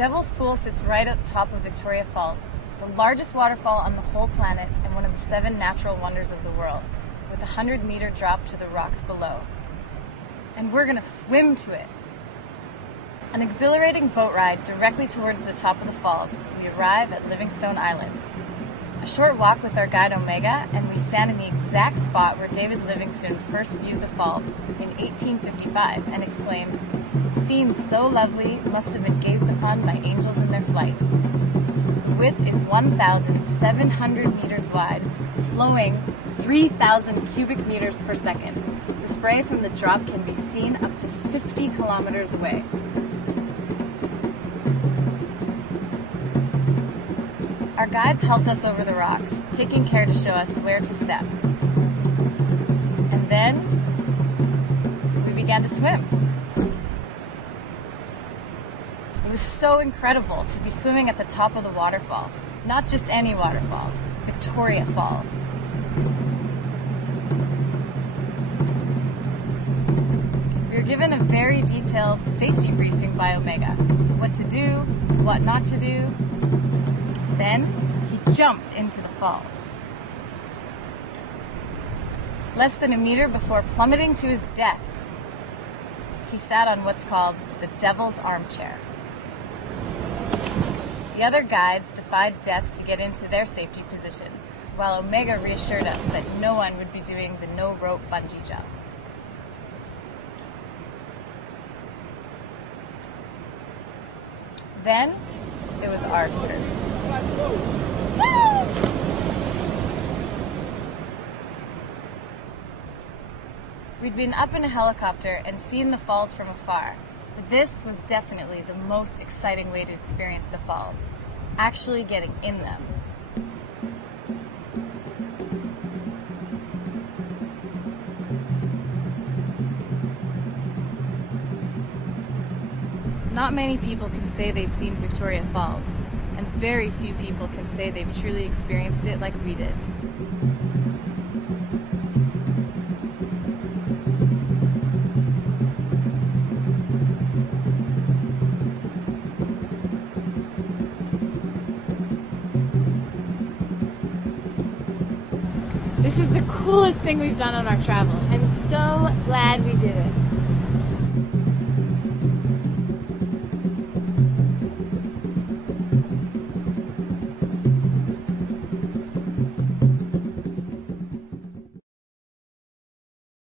Devil's Pool sits right at the top of Victoria Falls, the largest waterfall on the whole planet and one of the 7 natural wonders of the world, with a 100-meter drop to the rocks below. And we're gonna swim to it. An exhilarating boat ride directly towards the top of the falls, we arrive at Livingstone Island. A short walk with our guide Omega, and we stand in the exact spot where David Livingstone first viewed the falls in 1855 and exclaimed, "Scenes so lovely must have been gazed upon by angels in their flight." The width is 1,700 meters wide, flowing 3,000 cubic meters per second. The spray from the drop can be seen up to 50 kilometers away. Our guides helped us over the rocks, taking care to show us where to step. And then we began to swim. It was so incredible to be swimming at the top of the waterfall. Not just any waterfall, Victoria Falls. We were given a very detailed safety briefing by Omega. What to do, what not to do. Then he jumped into the falls. Less than a meter before plummeting to his death, he sat on what's called the Devil's Armchair. The other guides defied death to get into their safety positions, while Omega reassured us that no one would be doing the no-rope bungee jump. Then it was our turn. We'd been up in a helicopter and seen the falls from afar, but this was definitely the most exciting way to experience the falls, actually getting in them. Not many people can say they've seen Victoria Falls, and very few people can say they've truly experienced it like we did. This is the coolest thing we've done on our travel. I'm so glad we did it.